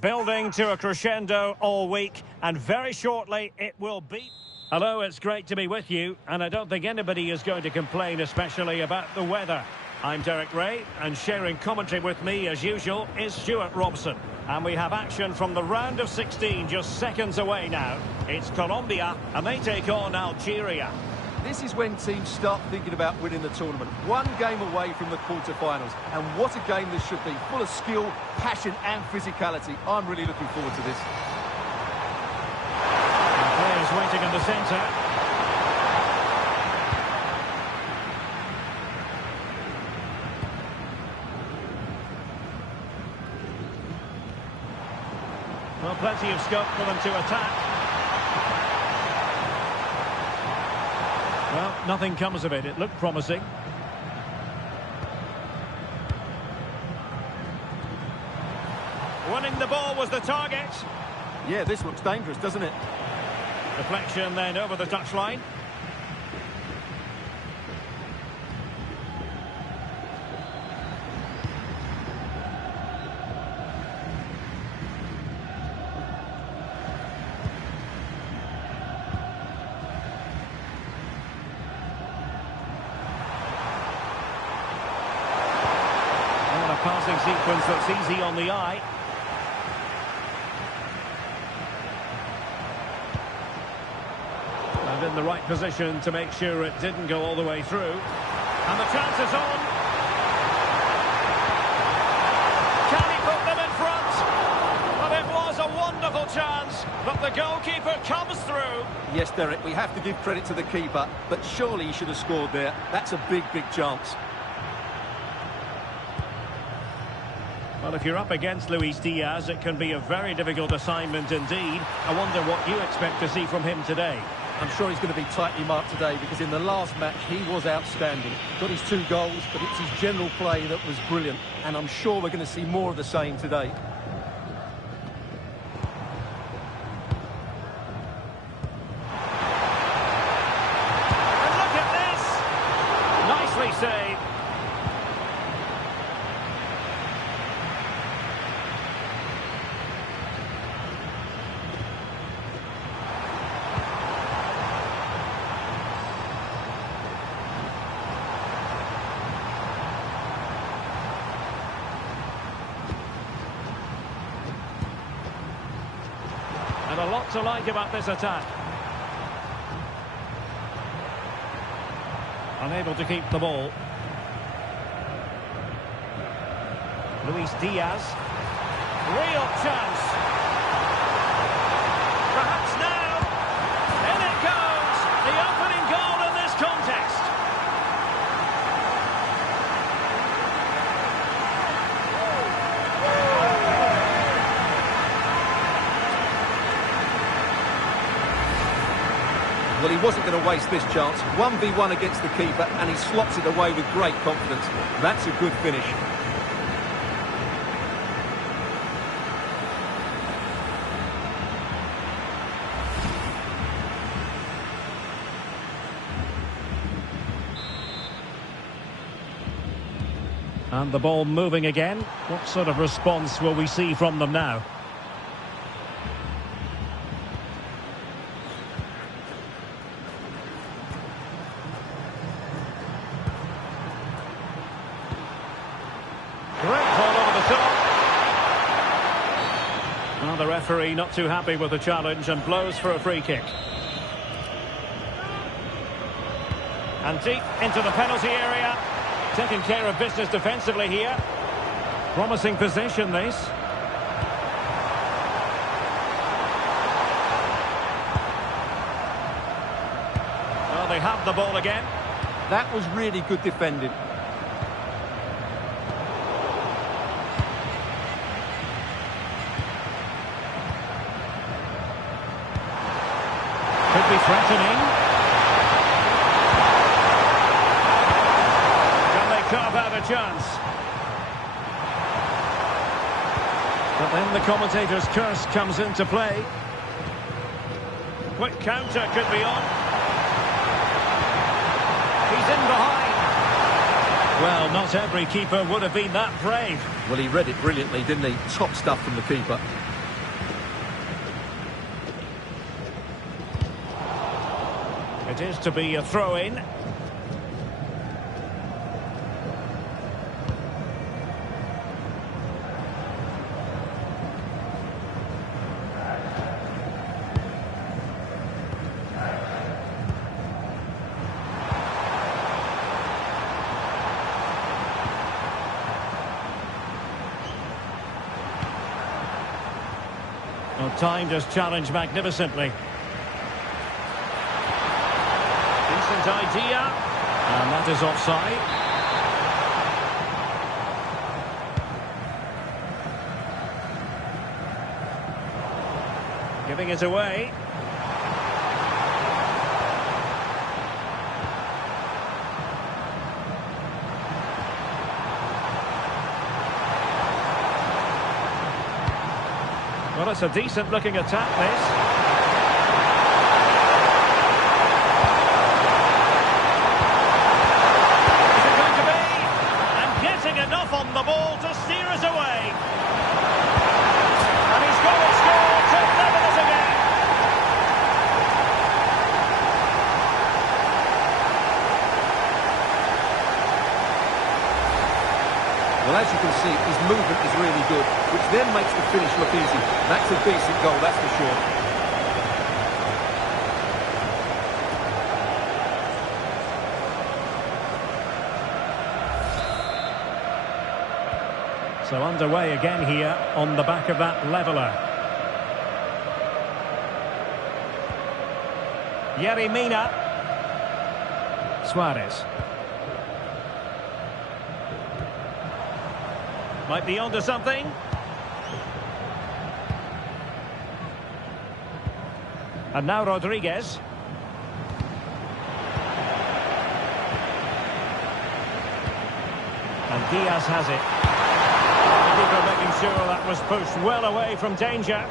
Building to a crescendo all week, and very shortly it will be. Hello, it's great to be with you, and I don't think anybody is going to complain, especially about the weather. I'm Derek Ray, and sharing commentary with me, as usual, is Stuart Robson. And we have action from the round of 16 just seconds away now. It's Colombia, and they take on Algeria. This is when teams start thinking about winning the tournament. One game away from the quarter-finals. And what a game this should be. Full of skill, passion and physicality. I'm really looking forward to this. The players waiting in the centre. Well, plenty of scope for them to attack. Well, nothing comes of it. It looked promising. Winning the ball was the target. Yeah, this looks dangerous, doesn't it? Deflection then over the touchline. Passing sequence that's easy on the eye. And in the right position to make sure it didn't go all the way through. And the chance is on. Can he put them in front? Well, it was a wonderful chance, but the goalkeeper comes through. Yes, Derek, we have to give credit to the keeper, but surely he should have scored there. That's a big, big chance. Well, if you're up against Luis Diaz, it can be a very difficult assignment indeed. I wonder what you expect to see from him today. I'm sure he's going to be tightly marked today because in the last match he was outstanding. Got his 2 goals, but it's his general play that was brilliant. And I'm sure we're going to see more of the same today. And look at this! Nicely saved. And a lot to like about this attack. Unable to keep the ball. Luis Diaz. Real chance. Perhaps now. In it goes. The opening goal in this contest. Well, he wasn't going to waste this chance. 1v1 against the keeper, and he slots it away with great confidence. That's a good finish. And the ball moving again. What sort of response will we see from them now? Great ball over the top. Well, the referee not too happy with the challenge and blows for a free kick. And deep into the penalty area. Taking care of business defensively here. Promising possession, this. Well, they have the ball again. That was really good defending. Could be threatening. Carve out a chance. But then the commentator's curse comes into play. Quick counter could be on. He's in behind. Well, not every keeper would have been that brave. Well, he read it brilliantly, didn't he? Top stuff from the keeper. It is to be a throw-in. Well, timed his challenge magnificently. Decent idea. And that is offside. Giving it away. Well, it's a decent-looking attack, this. Is it going to be? And getting enough on the ball to steer us away. And he's got a score to level us again. Well, as you can see, his movement is really good, which then makes the finish look easy. That's a decent goal, that's for sure. So underway again here on the back of that leveller. Yerry Mina. Suarez. Might be onto something. And now Rodriguez. And Diaz has it. Keeper making sure that was pushed well away from danger.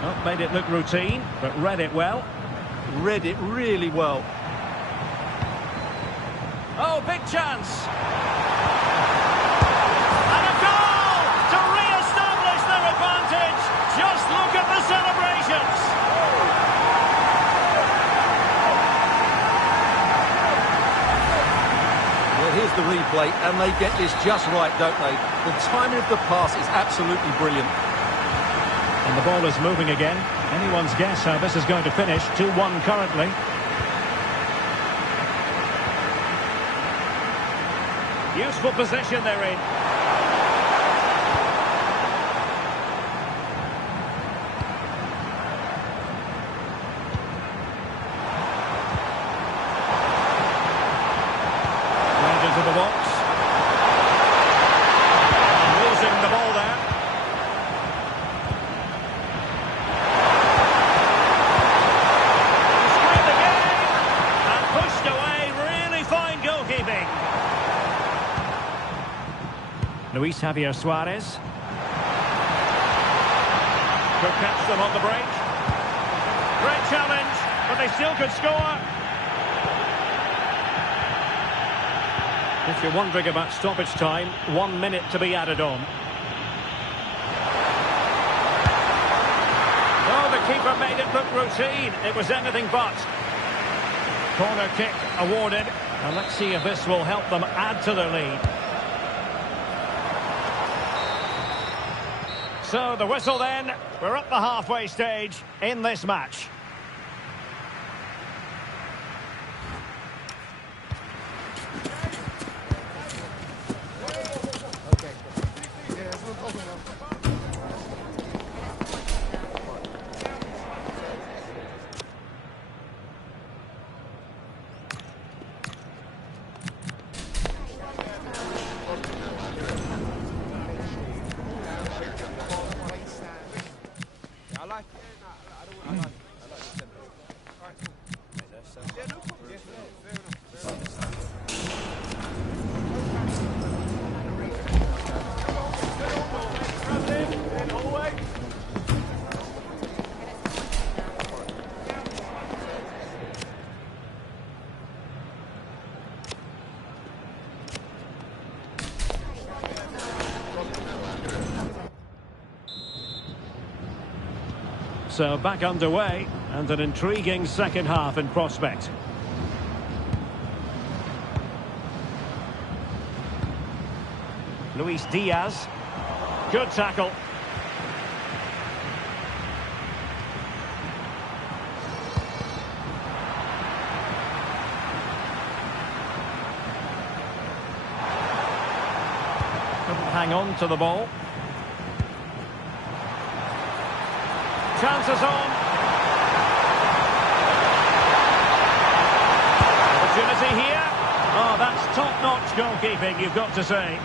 Not made it look routine, but read it well. Read it really well. Oh, big chance! And a goal to re-establish their advantage! Just look at the celebrations! Well, here's the replay, and they get this just right, don't they? The timing of the pass is absolutely brilliant. And the ball is moving again. Anyone's guess how this is going to finish. 2-1 currently. Useful position they're in. Right into the box. Losing the ball there. Screwed the game and pushed away. Really fine goalkeeping. Luis Javier Suarez. Could catch them on the break. Great challenge, but they still could score. If you're wondering about stoppage time, 1 minute to be added on. Oh, the keeper made it look routine. It was anything but. Corner kick awarded. And let's see if this will help them add to their lead. So the whistle then, we're up the halfway stage in this match. So back underway, and an intriguing second half in prospect. Luis Diaz. Good tackle. Couldn't hang on to the ball. Chances on. Opportunity here. Oh, that's top-notch goalkeeping, you've got to say.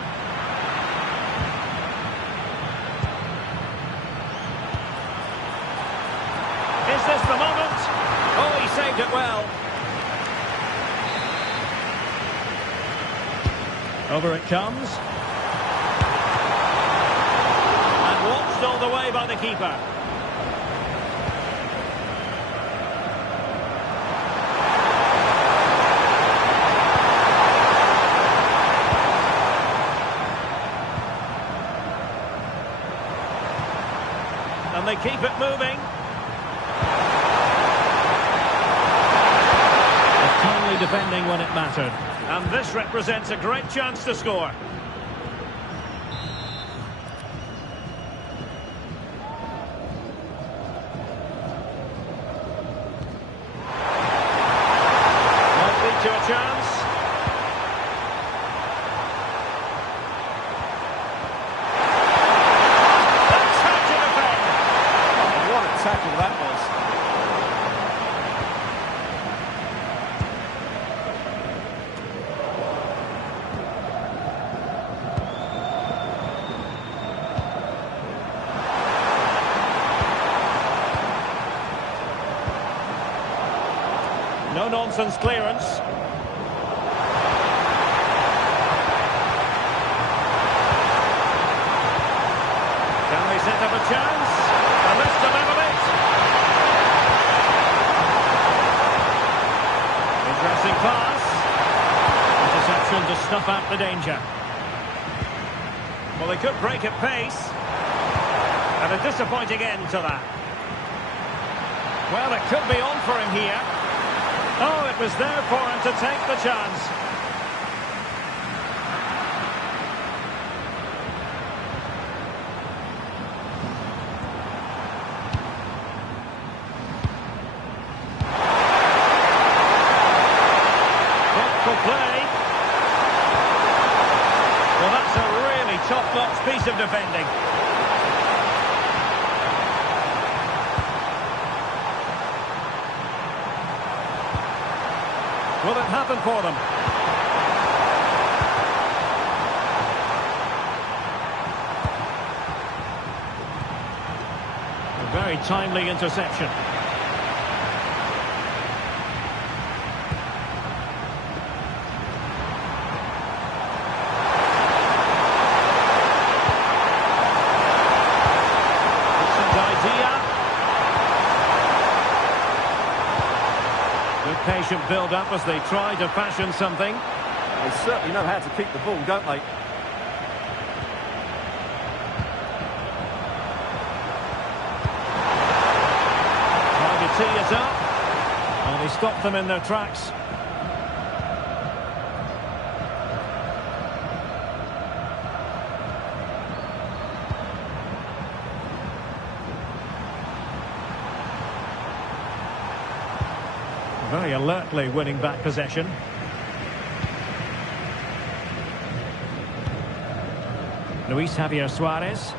Is this the moment? Oh, he saved it well. Over it comes. And watched all the way by the keeper. And they keep it moving. Timely defending when it mattered. And this represents a great chance to score. Might lead to a chance. That's how to defend. Oh, what a tackle that was. No-nonsense clearance. Can they set up a chance? And let's deliver it. Interesting pass. Interception to snuff out the danger. Well, they could break at pace. And a disappointing end to that. Well, it could be on for him here. Oh, it was there for him to take the chance. Thoughtful play. Well, that's a really top-notch piece of defending. Will it happen for them? A very timely interception. Decent idea. Good patient build-up as they try to fashion something. They certainly know how to keep the ball, don't they? Trying to tee it up. And they stop them in their tracks. Very alertly winning back possession. Luis Javier Suarez.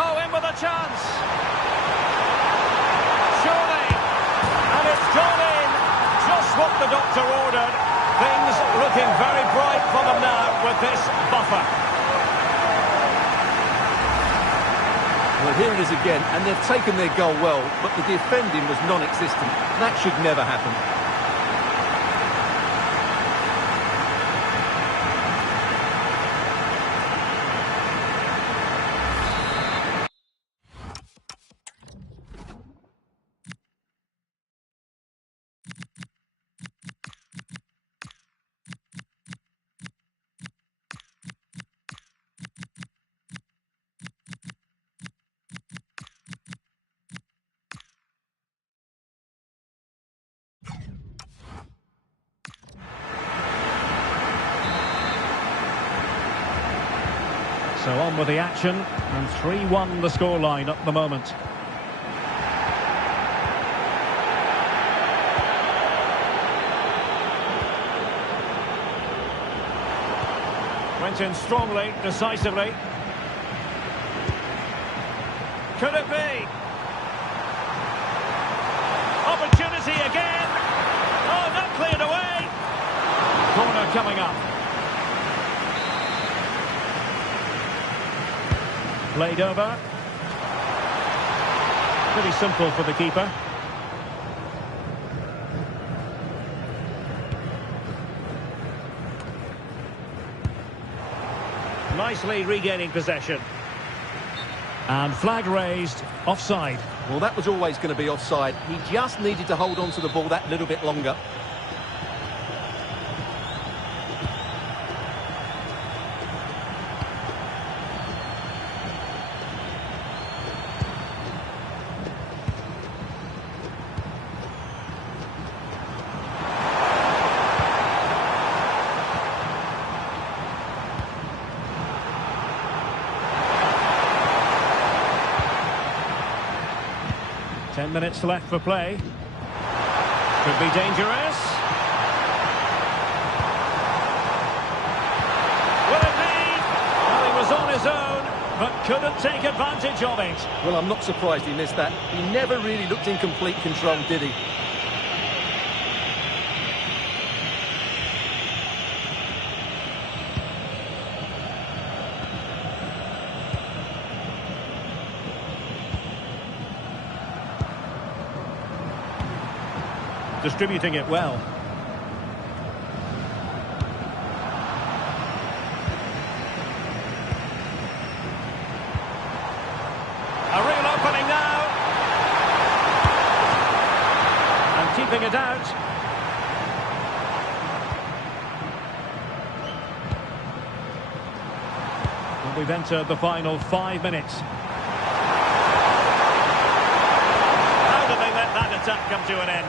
Oh, in with a chance. Surely. And it's gone in. Just what the doctor ordered. Things looking very bright for them now with this buffer. Well, here it is again, and they've taken their goal well, but the defending was non-existent. That should never happen. So on with the action, and 3-1 the scoreline at the moment. Went in strongly, decisively. Could it be? Opportunity again. Oh, not cleared away. Corner coming up. Played over. Pretty simple for the keeper. Nicely regaining possession. And flag raised, offside. Well, that was always going to be offside. He just needed to hold on to the ball that little bit longer. Ten minutes left for play. Could be dangerous. Will it be? Well, he was on his own, but couldn't take advantage of it. Well, I'm not surprised he missed that. He never really looked in complete control, did he? Distributing it well. A real opening now. And keeping it out. And we've entered the final 5 minutes. How did they let that attack come to an end?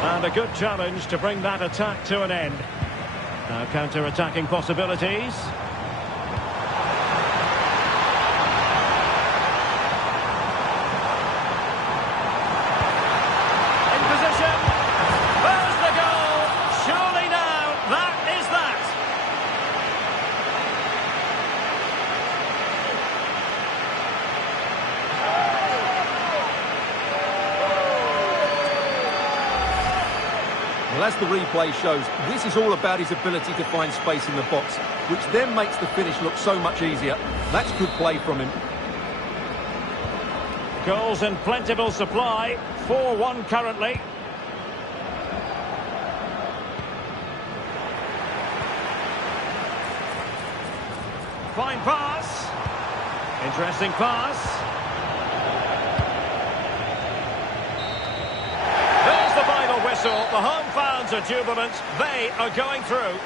And a good challenge to bring that attack to an end. Now counter-attacking possibilities. In position. There's the goal. Surely now, that is that. Well, as the replay shows, this is all about his ability to find space in the box, which then makes the finish look so much easier. That's good play from him. Goals in plentiful supply. 4-1 currently. Fine pass. Interesting pass. There's the final whistle. The home fans are jubilant. They are going through.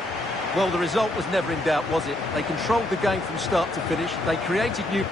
Well, the result was never in doubt, was it? They controlled the game from start to finish. They created new...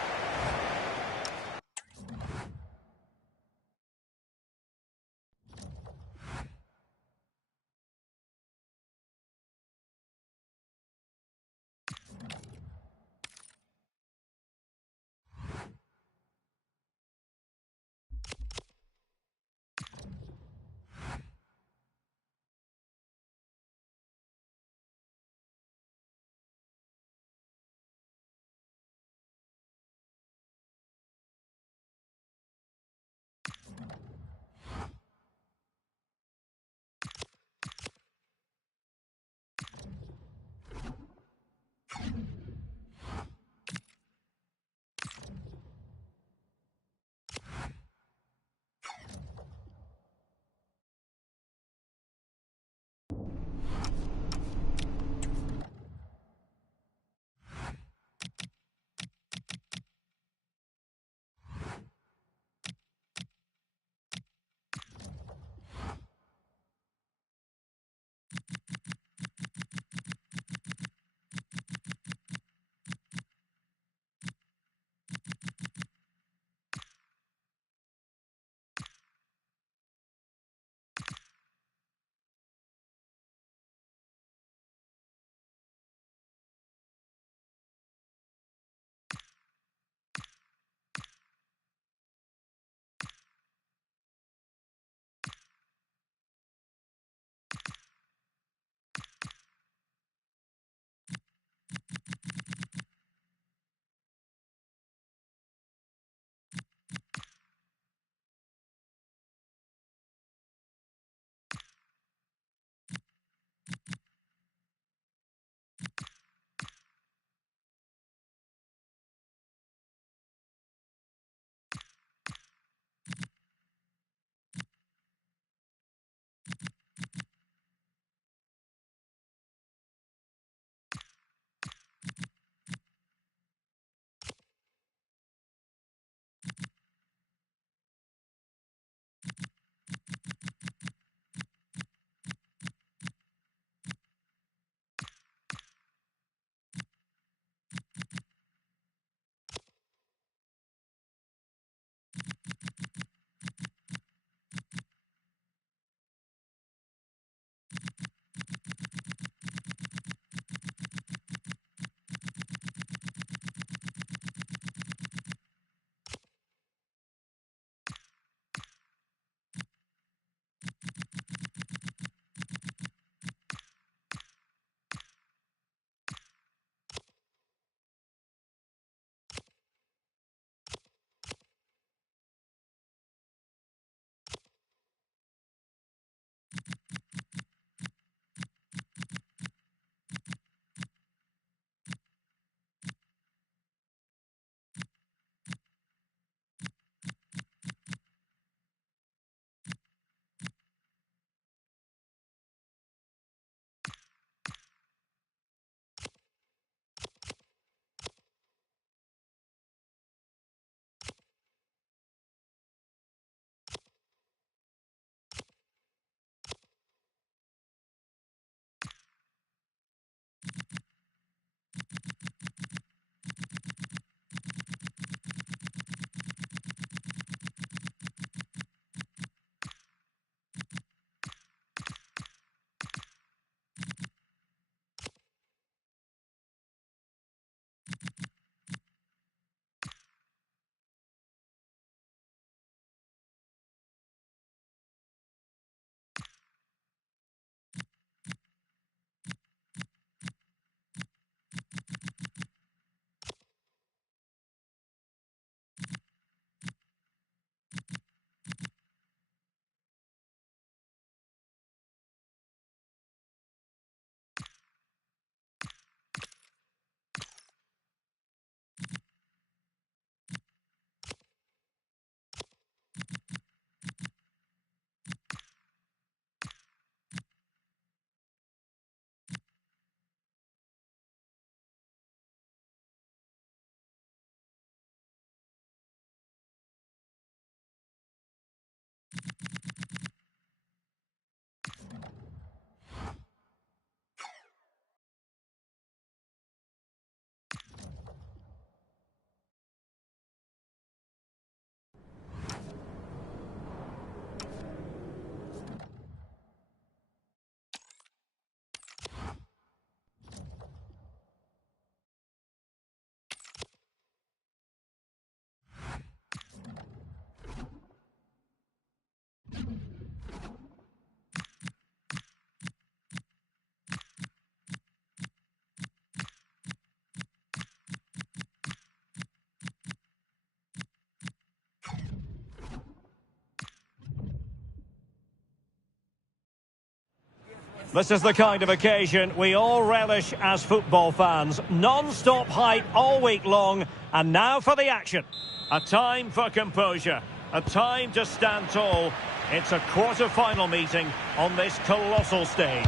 This is the kind of occasion we all relish as football fans. Non-stop hype all week long, and now for the action. A time for composure, a time to stand tall. It's a quarter-final meeting on this colossal stage.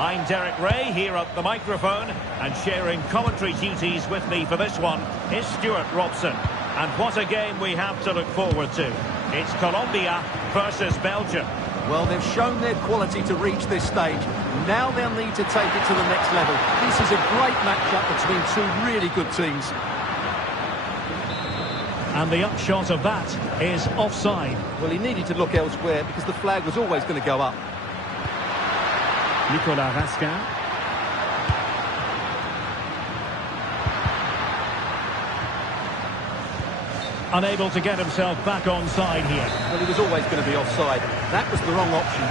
I'm Derek Ray here at the microphone, and sharing commentary duties with me for this one is Stuart Robson. And what a game we have to look forward to. It's Colombia versus Belgium. Well, they've shown their quality to reach this stage. Now they'll need to take it to the next level. This is a great matchup between two really good teams. And the upshot of that is offside. Well, he needed to look elsewhere because the flag was always going to go up. Nicolas Raskin. Unable to get himself back onside here. Well, he was always going to be offside. That was the wrong option.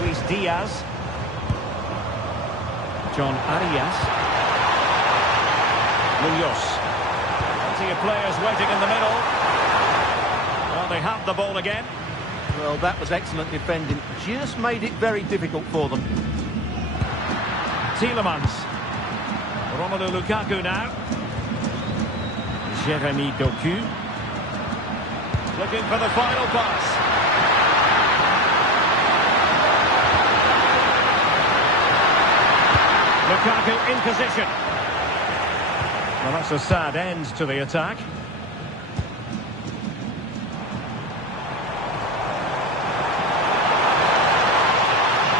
Luis Diaz. John Arias. Munoz. Plenty of players waiting in the middle. Well, they have the ball again. Well, that was excellent defending. Just made it very difficult for them. Tielemans. Romelu Lukaku now. Jeremy Doku. Looking for the final pass. Lukaku in position. Well, that's a sad end to the attack.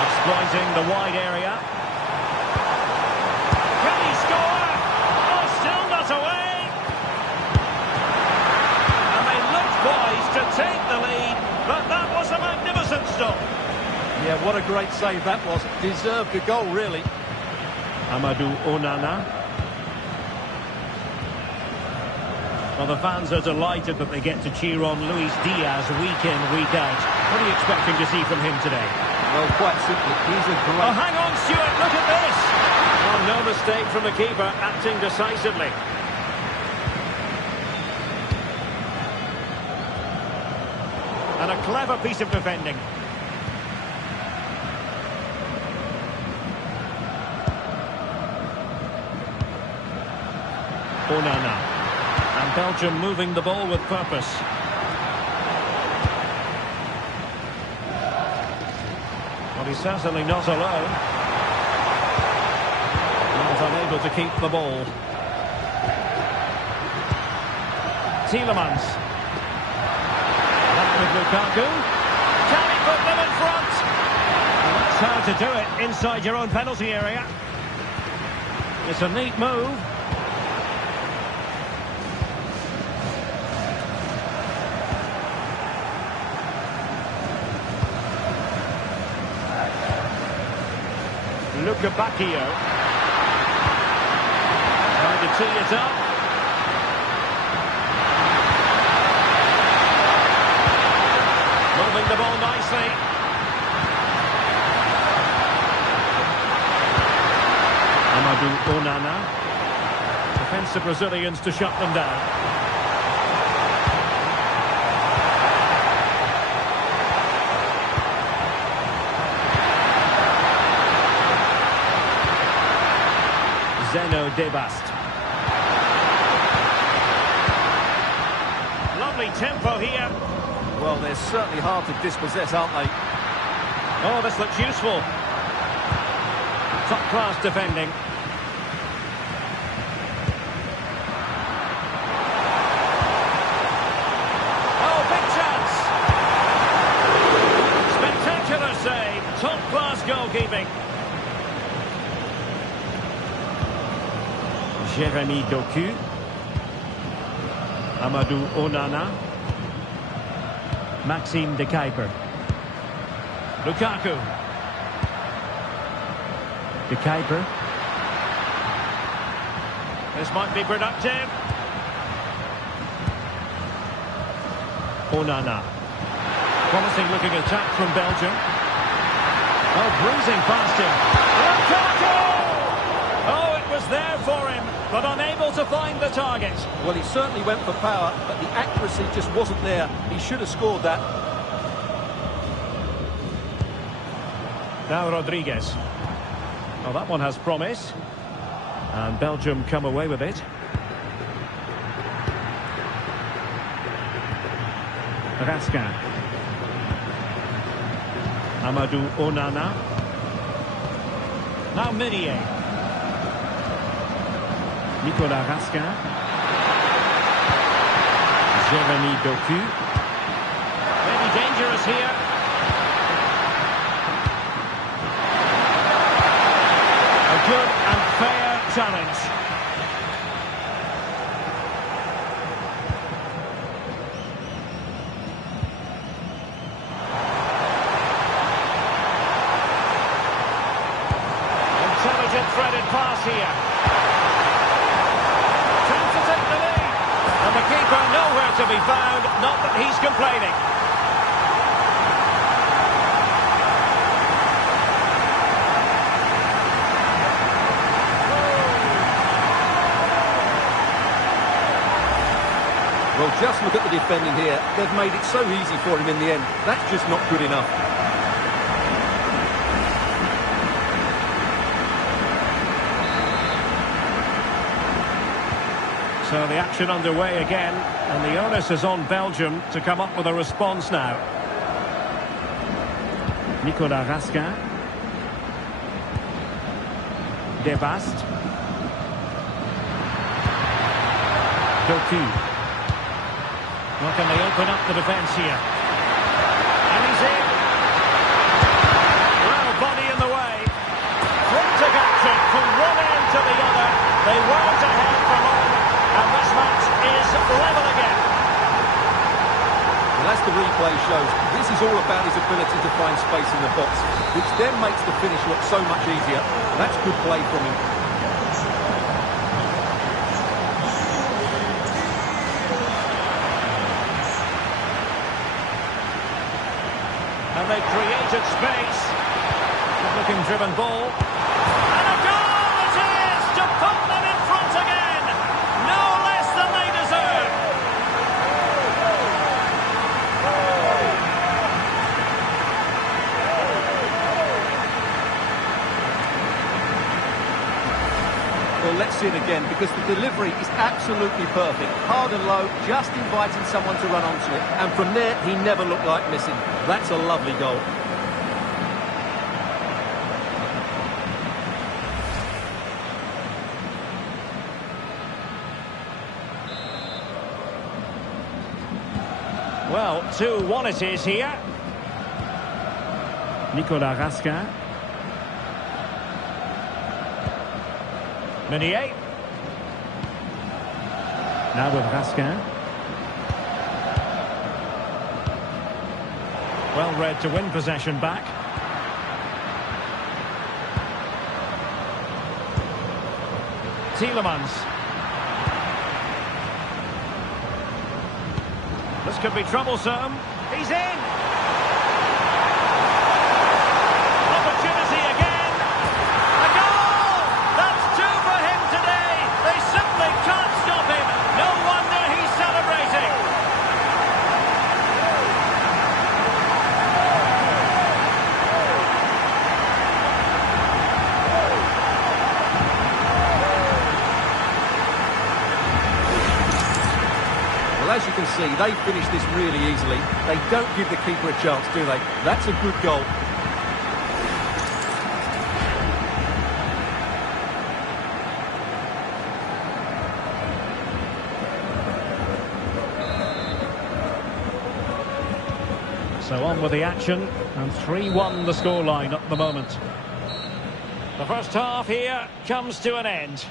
Exploiting the wide area. Can he score? Oh, still not away. And they looked poised to take the lead, but that was a magnificent stop. Yeah, what a great save that was. Deserved a goal, really. Amadou Onana. Well, the fans are delighted that they get to cheer on Luis Diaz week in, week out. What are you expecting to see from him today? Well, quite simply, he's a great... Oh, hang on, Stuart, look at this! Oh, no mistake from the keeper, acting decisively. And a clever piece of defending. Onana. And Belgium moving the ball with purpose. Well, he's certainly not alone. Not unable to keep the ball. Tielemans. Back with Lukaku. Can he put them in front? Well, that's how to do it inside your own penalty area. It's a neat move. Luka Bacchio. Trying to tee it up. Moving the ball nicely. Amadou Onana. Defensive Brazilians to shut them down. Zeno Debast. Lovely tempo here. Well, they're certainly hard to dispossess, aren't they? Oh, this looks useful. Top-class defending. Oh, big chance. Spectacular save. Top-class goalkeeping. Jeremy Doku. Amadou Onana. Maxime de Kuyper. Lukaku. De Kuyper. This might be productive. Onana. Promising looking attack from Belgium. Oh, bruising past him. Lukaku! Oh, it was there for him, but unable to find the target. Well, he certainly went for power, but the accuracy just wasn't there. He should have scored that. Now Rodriguez. Oh, that one has promise. And Belgium come away with it. Raskin. Amadou Onana. Now Meunier. Nicolas Raskin. Jérémy Doku. Maybe dangerous here. A good and fair challenge. Intelligent threaded pass here. Time to take the lead. And the keeper nowhere to be found, not that he's complaining. Well, just look at the defending here. They've made it so easy for him in the end. That's just not good enough. So the action underway again, and the onus is on Belgium to come up with a response now. Nicolas Raskin. Devast. Doku. Well, can they open up the defence here? And he's in. Well, body in the way. Frantic action from one end to the other. They weren't ahead for long, and this match is level again. Well, as the replay shows, this is all about his ability to find space in the box, which then makes the finish look so much easier. That's good play from him. And they've created space. Good-looking driven ball. And a goal it is to put them in front again. No less than they deserve. Well, let's see it again, because the delivery is absolutely perfect. Hard and low, just inviting someone to run onto it. And from there, he never looked like missing. That's a lovely goal. Well, 2-1 it is here. Nicolas Raskin. Meunier. Now with Raskin. Well read to win possession back. Tielemans. This could be troublesome. He's in. Opportunity again. A goal! That's two for him today. They simply can't stop him. No wonder he's celebrating. Well, as you can see, they finish this really easily. They don't give the keeper a chance, do they? That's a good goal. So on with the action, and 3-1 the scoreline at the moment. The first half here comes to an end.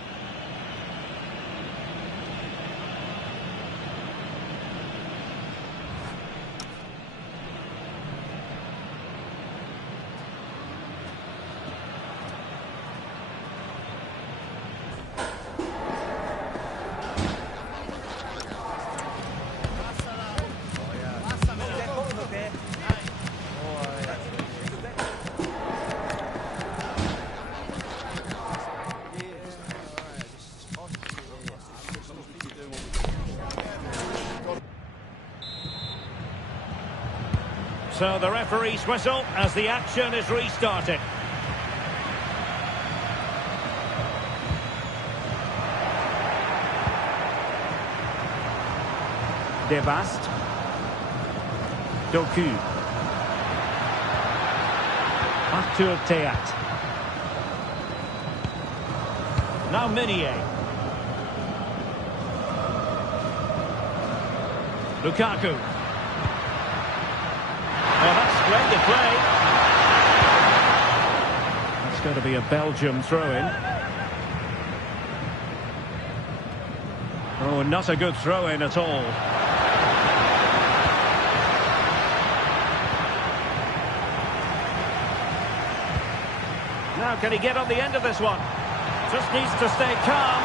So the referee's whistle as the action is restarted. Devast. Doku. Arthur Théat. Now Meunier. Lukaku. Well, that's splendid play. That's going to be a Belgium throw-in. Oh, not a good throw-in at all. Now, can he get on the end of this one? Just needs to stay calm.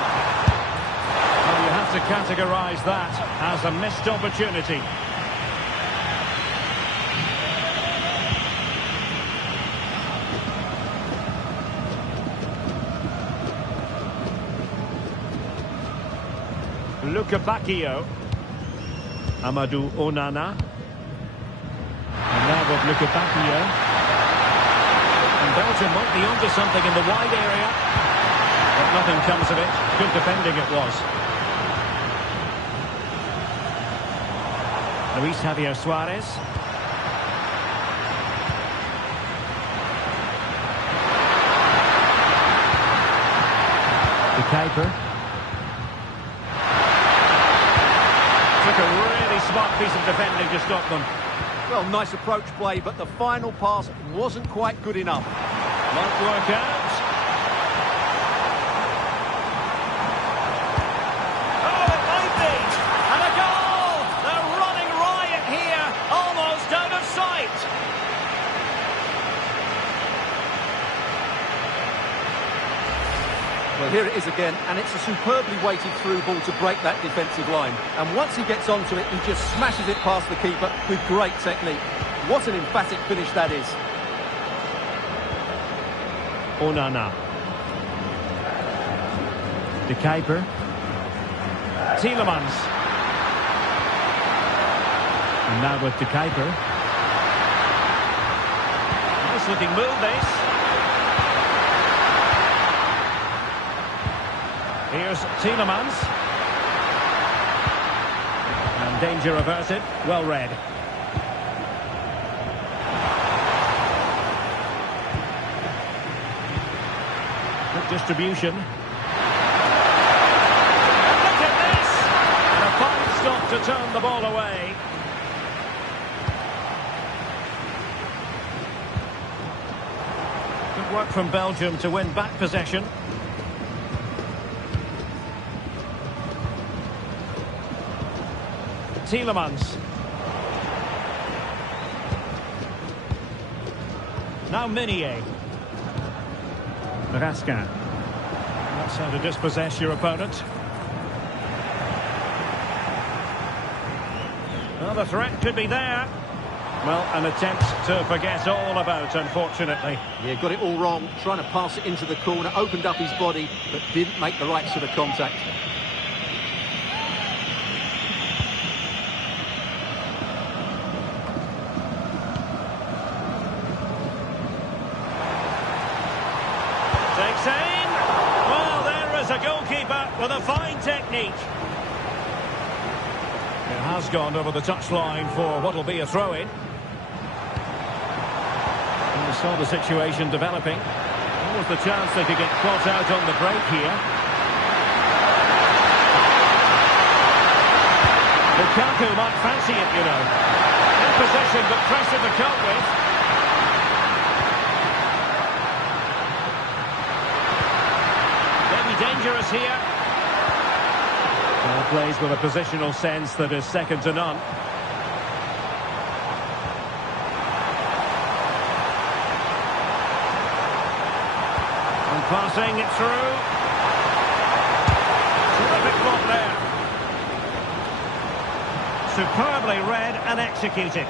Well, you have to categorise that as a missed opportunity. Luca Bacchio. Amadou Onana. And now with Luca Bacchio. And Belgium might be onto something in the wide area. But nothing comes of it. Good defending it was. Luis Javier Suarez. De Kuiper. Took a really smart piece of defending to stop them. Well, nice approach play, but the final pass wasn't quite good enough. Might work out. Oh, it might be! And a goal! They're running riot here, almost out of sight. Well, here it is again, and it's a superbly weighted through ball to break that defensive line. And once he gets onto it, he just smashes it past the keeper with great technique. What an emphatic finish that is. Onana. De Kuiper. Tielemans. And now with De Kuiper. Nice looking move, this. Here's Tielemans. And danger averted. Well read. Good distribution. And look at this! And a fine stop to turn the ball away. Good work from Belgium to win back possession. Tielemans. Now Meunier. Raskin. That's how to dispossess your opponent. Well, the threat could be there. Well, an attempt to forget all about, unfortunately. Yeah, got it all wrong. Trying to pass it into the corner, opened up his body, but didn't make the right sort of contact. Takes aim. Well, there is a goalkeeper with a fine technique. It has gone over the touchline for what will be a throw-in. And we saw the situation developing. What was the chance they could get caught out on the break here? Lukaku might fancy it, you know. In possession, but pressure to cope with. Dangerous here. Well, plays with a positional sense that is second to none. And passing it through. Terrific block there. Superbly read and executed.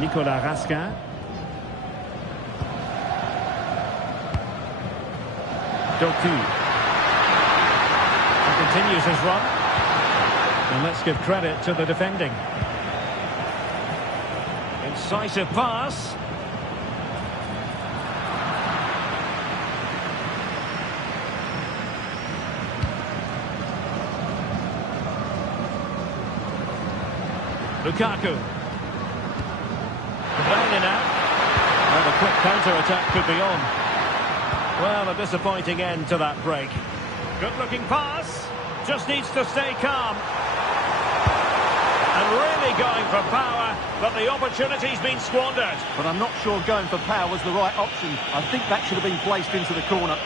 Nicolas Raskin. Doku. And continues his run. And let's give credit to the defending. Incisive pass. Lukaku. Bailey now. And a quick counter-attack could be on. Well, a disappointing end to that break. Good-looking pass. Just needs to stay calm. And really going for power, but the opportunity's been squandered. But I'm not sure going for power was the right option. I think that should have been placed into the corner.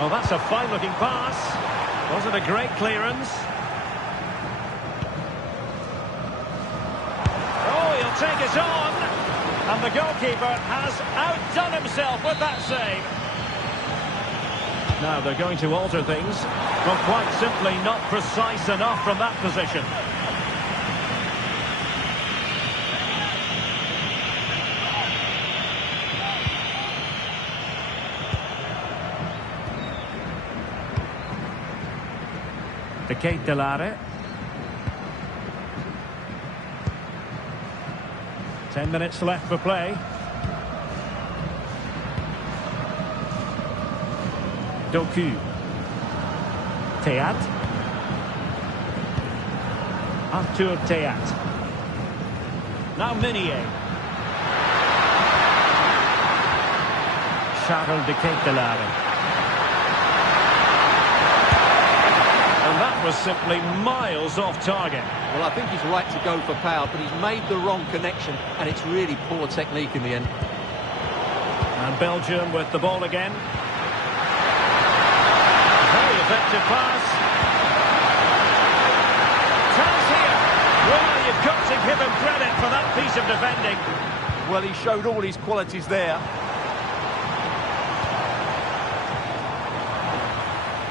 Oh, that's a fine-looking pass. Was it a great clearance? Oh, he'll take it on. And the goalkeeper has outdone himself with that save. Now they're going to alter things. Well, quite simply not precise enough from that position. De Ketelare. 10 minutes left for play. Doku. Théat. Arthur Théat. Now Meunier. Charles De Ketelare. And that was simply miles off target. Well, I think he's right to go for power, but he's made the wrong connection, and it's really poor technique in the end. And Belgium with the ball again. Very effective pass. Chance here. Well, you've got to give him credit for that piece of defending. Well, he showed all his qualities there.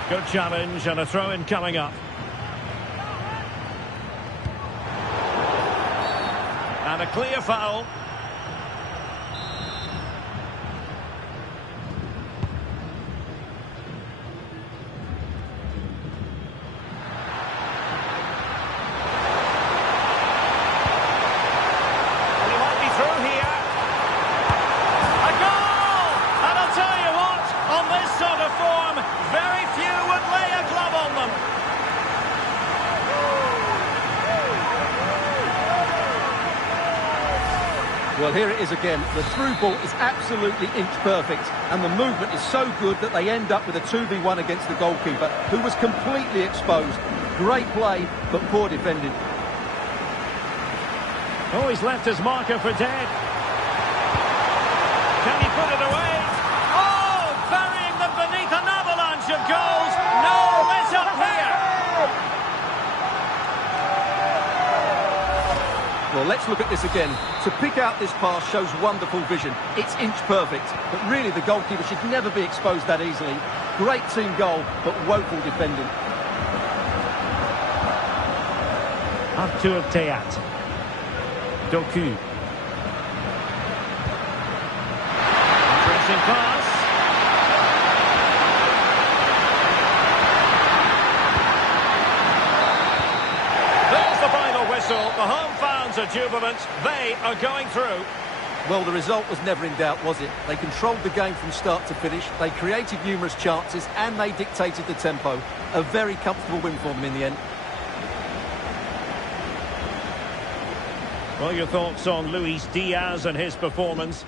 Good challenge and a throw-in coming up. And a clear foul. And he might be through here. A goal! And I'll tell you what, on this sort of form, very few would lay a glove on them. Well, here it is again. The through ball is absolutely inch perfect, and the movement is so good that they end up with a 2v1 against the goalkeeper, who was completely exposed. Great play, but poor defending. Oh, he's left his marker for dead. Can he put it away? Oh, burying them beneath an avalanche of goals. No let up here. Well, let's look at this again. To pick out this pass shows wonderful vision. It's inch perfect, but really the goalkeeper should never be exposed that easily. Great team goal, but woeful defending. Arthur Théat. Doku. Pressing pass. There's the final whistle. The home fans are jubilant. They are going through. Well, the result was never in doubt, was it? They controlled the game from start to finish. They created numerous chances and they dictated the tempo. A very comfortable win for them in the end. Well, your thoughts on Luis Diaz and his performance?